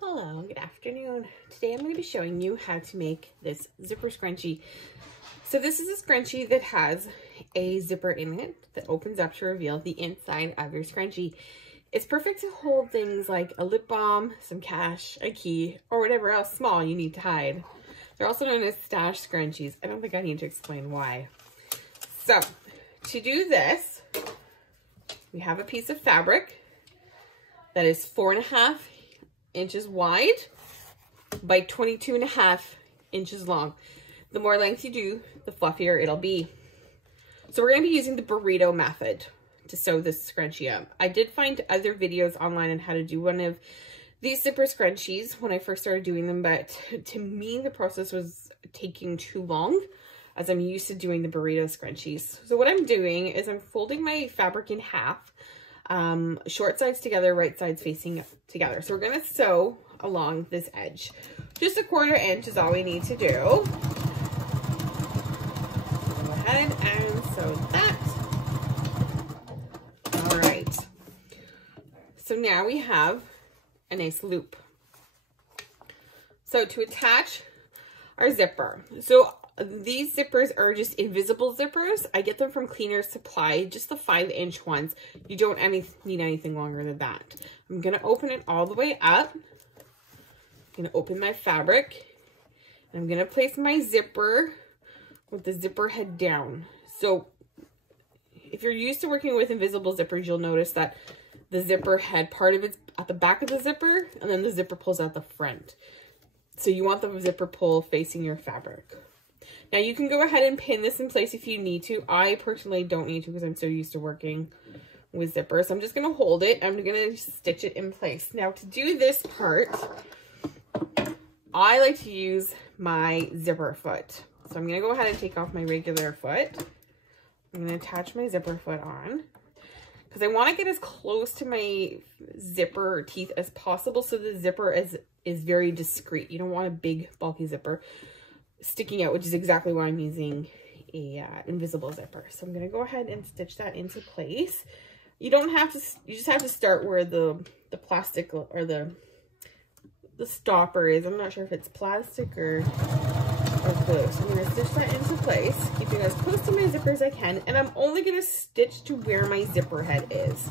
Hello, good afternoon. Today I'm going to be showing you how to make this zipper scrunchie. So this is a scrunchie that has a zipper in it that opens up to reveal the inside of your scrunchie. It's perfect to hold things like a lip balm, some cash, a key, or whatever else small you need to hide. They're also known as stash scrunchies. I don't think I need to explain why. So to do this, we have a piece of fabric that is 4.5 inches wide by 22.5 inches long. The more length you do, the fluffier it'll be. So we're going to be using the burrito method to sew this scrunchie up. I did find other videos online on how to do one of these zipper scrunchies when I first started doing them, but to me the process was taking too long as I'm used to doing the burrito scrunchies. So what I'm doing is I'm folding my fabric in half, short sides together, right sides facing together. So we're going to sew along this edge. Just 1/4 inch is all we need to do. Go ahead and sew that. All right. So now we have a nice loop. So to attach our zipper. So these zippers are just invisible zippers. I get them from Cleaner Supply, just the 5-inch ones. You don't need anything longer than that. I'm going to open it all the way up. I'm going to open my fabric. And I'm going to place my zipper with the zipper head down. So if you're used to working with invisible zippers, you'll notice that the zipper head, part of it's at the back of the zipper, and then the zipper pulls out the front. So you want the zipper pull facing your fabric. Now you can go ahead and pin this in place if you need to. I personally don't need to because I'm so used to working with zippers. So I'm just going to hold it. I'm going to stitch it in place. Now to do this part, I like to use my zipper foot. So I'm going to go ahead and take off my regular foot. I'm going to attach my zipper foot on because I want to get as close to my zipper teeth as possible so the zipper is very discreet. You don't want a big bulky zipper sticking out, which is exactly why I'm using a invisible zipper. So I'm going to go ahead and stitch that into place. You don't have to, you just have to start where the plastic or the stopper is. I'm not sure if it's plastic or glue. So I'm going to stitch that into place, keeping as close to my zipper as I can, and I'm only going to stitch to where my zipper head is.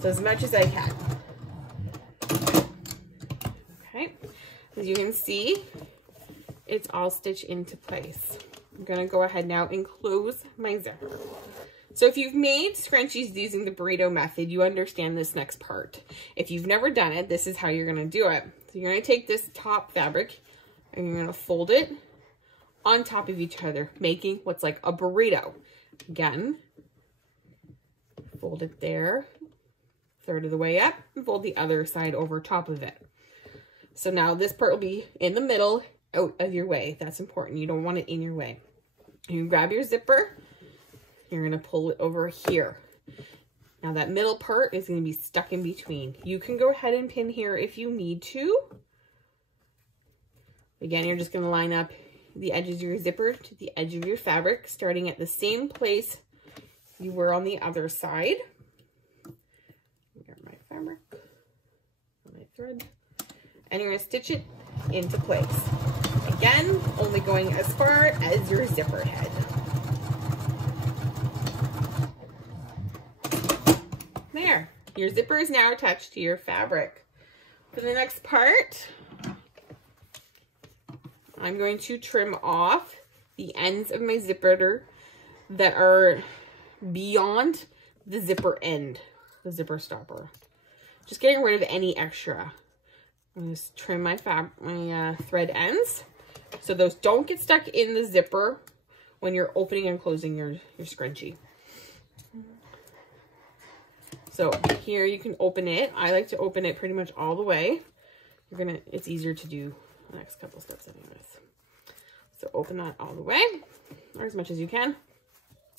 So as much as I can. Okay, as you can see, it's all stitched into place. I'm going to go ahead now and close my zipper. So if you've made scrunchies using the burrito method, you understand this next part. If you've never done it, this is how you're going to do it. So you're going to take this top fabric and you're going to fold it on top of each other, making what's like a burrito. Again, fold it there, 1/3 of the way up, and fold the other side over top of it. So now this part will be in the middle, out of your way. That's important. You don't want it in your way. You grab your zipper. You're going to pull it over here. Now that middle part is going to be stuck in between. You can go ahead and pin here if you need to. Again, you're just going to line up the edges of your zipper to the edge of your fabric, starting at the same place you were on the other side. Grab my fabric, my thread, and you're going to stitch it into place. Again, only going as far as your zipper head. There, your zipper is now attached to your fabric. For the next part, I'm going to trim off the ends of my zipper that are beyond the zipper end, the zipper stopper. Just getting rid of any extra. I'm going to trim my thread ends so those don't get stuck in the zipper when you're opening and closing your scrunchie. So here you can open it. I like to open it pretty much all the way. It's easier to do the next couple steps anyways. So open that all the way, or as much as you can.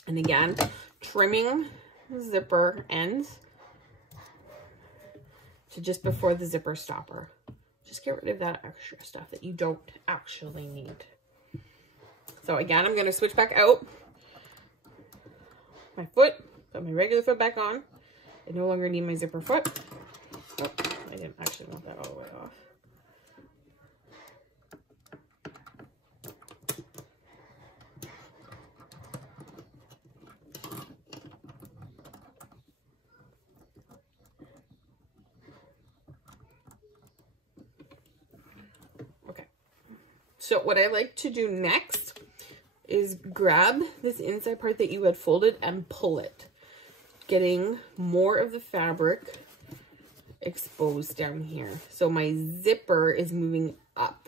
And again, trimming the zipper ends to just before the zipper stopper. Just get rid of that extra stuff that you don't actually need. So again, I'm going to switch back out my foot, put my regular foot back on. I no longer need my zipper foot. Oh, I didn't actually want that all the way off. So what I like to do next is grab this inside part that you had folded and pull it, getting more of the fabric exposed down here. So my zipper is moving up.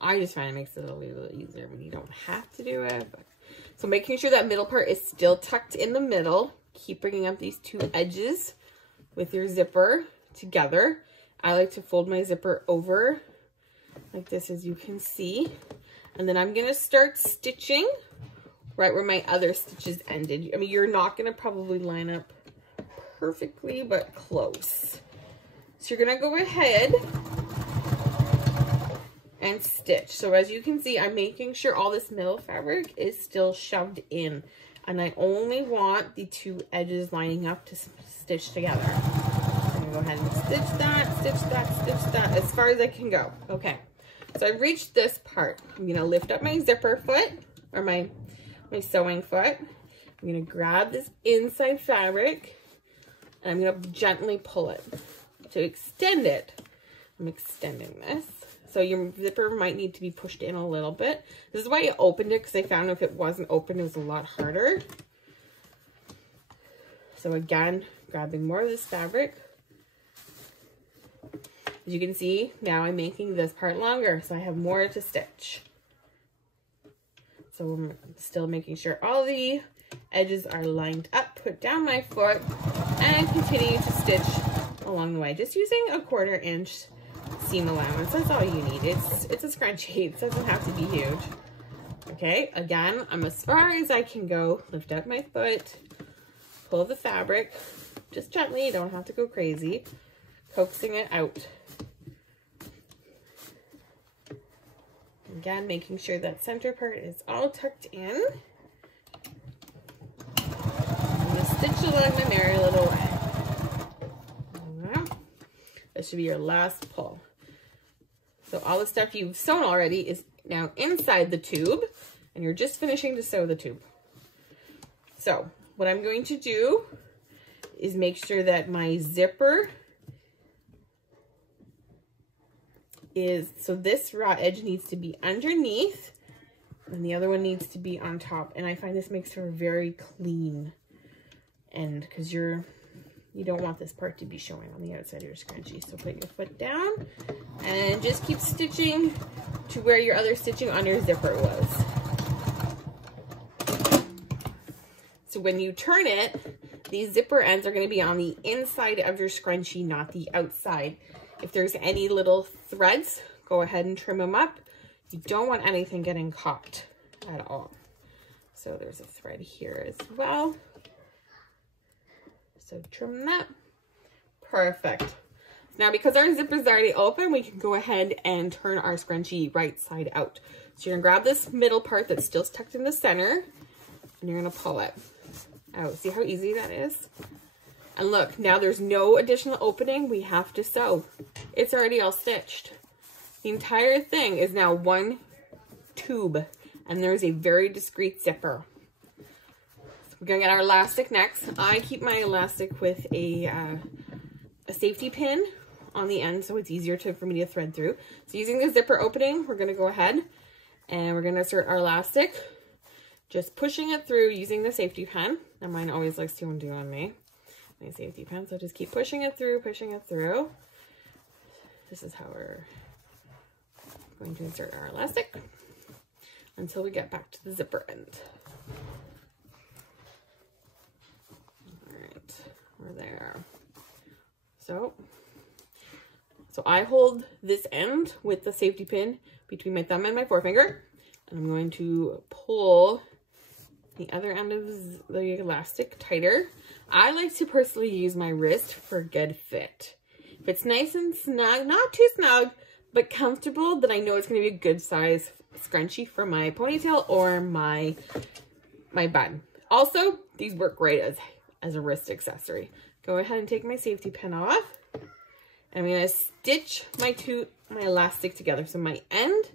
I just find it makes it a little easier when you don't have to do it. But. So making sure that middle part is still tucked in the middle. Keep bringing up these two edges with your zipper together. I like to fold my zipper over like this, as you can see. And then I'm gonna start stitching right where my other stitches ended. I mean, you're not gonna probably line up perfectly, but close. So you're gonna go ahead and stitch. So as you can see, I'm making sure all this middle fabric is still shoved in, and I only want the two edges lining up to stitch together. I'm gonna go ahead and stitch that, stitch that, stitch that, as far as I can go. Okay, so I reached this part. I'm gonna lift up my zipper foot, or my sewing foot. I'm gonna grab this inside fabric, and I'm gonna gently pull it. To extend it, I'm extending this. So your zipper might need to be pushed in a little bit. This is why I opened it, because I found if it wasn't open, it was a lot harder. So again, grabbing more of this fabric. As you can see, now I'm making this part longer, so I have more to stitch. So I'm still making sure all the edges are lined up, put down my foot, and continue to stitch along the way, just using a 1/4 inch seam allowance. That's all you need. It's a scrunchie. It doesn't have to be huge. Okay, again, I'm as far as I can go. Lift up my foot, pull the fabric, just gently. You don't have to go crazy. Coaxing it out. Again, making sure that center part is all tucked in. I'm gonna stitch along my merry little way. This should be your last pull. So all the stuff you've sewn already is now inside the tube, and you're just finishing to sew the tube. So what I'm going to do is make sure that my zipper is, so this raw edge needs to be underneath, and the other one needs to be on top. And I find this makes for a very clean end, because you don't want this part to be showing on the outside of your scrunchie. So put your foot down and just keep stitching to where your other stitching on your zipper was. So when you turn it, these zipper ends are going to be on the inside of your scrunchie, not the outside. If there's any little threads, go ahead and trim them up. You don't want anything getting caught at all. So there's a thread here as well. So trim that. Perfect. Now, because our zipper is already open, we can go ahead and turn our scrunchie right side out. So you're gonna grab this middle part that's still tucked in the center, and you're gonna pull it out. See how easy that is? And look, now there's no additional opening. We have to sew. It's already all stitched. The entire thing is now one tube, and there's a very discreet zipper. We're gonna get our elastic next. I keep my elastic with a safety pin on the end, so it's easier for me to thread through. So using the zipper opening, we're gonna go ahead and we're gonna insert our elastic, just pushing it through using the safety pin. And mine always likes to undo on me, my safety pin. So just keep pushing it through, pushing it through. This is how we're going to insert our elastic until we get back to the zipper end. We're there. So I hold this end with the safety pin between my thumb and my forefinger, and I'm going to pull the other end of the elastic tighter. I like to personally use my wrist for a good fit. If it's nice and snug, not too snug, but comfortable, then I know it's going to be a good size scrunchie for my ponytail or my bun. Also, these work great as a wrist accessory. Go ahead and take my safety pin off. I'm going to stitch my elastic together. So my end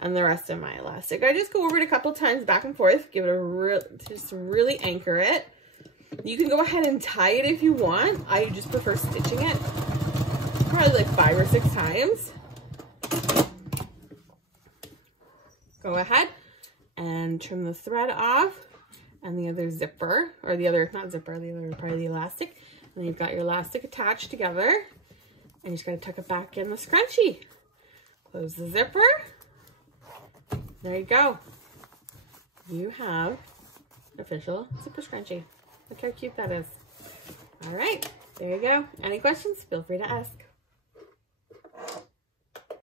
and the rest of my elastic. I just go over it a couple times back and forth. Give it just really anchor it. You can go ahead and tie it if you want. I just prefer stitching it. Probably like 5 or 6 times. go ahead and trim the thread off and the other zipper, or the other, not zipper, the other part of the elastic. And then you've got your elastic attached together, and you just gotta tuck it back in the scrunchie. Close the zipper. There you go. You have an official zipper scrunchie. Look how cute that is. All right, there you go. Any questions? Feel free to ask.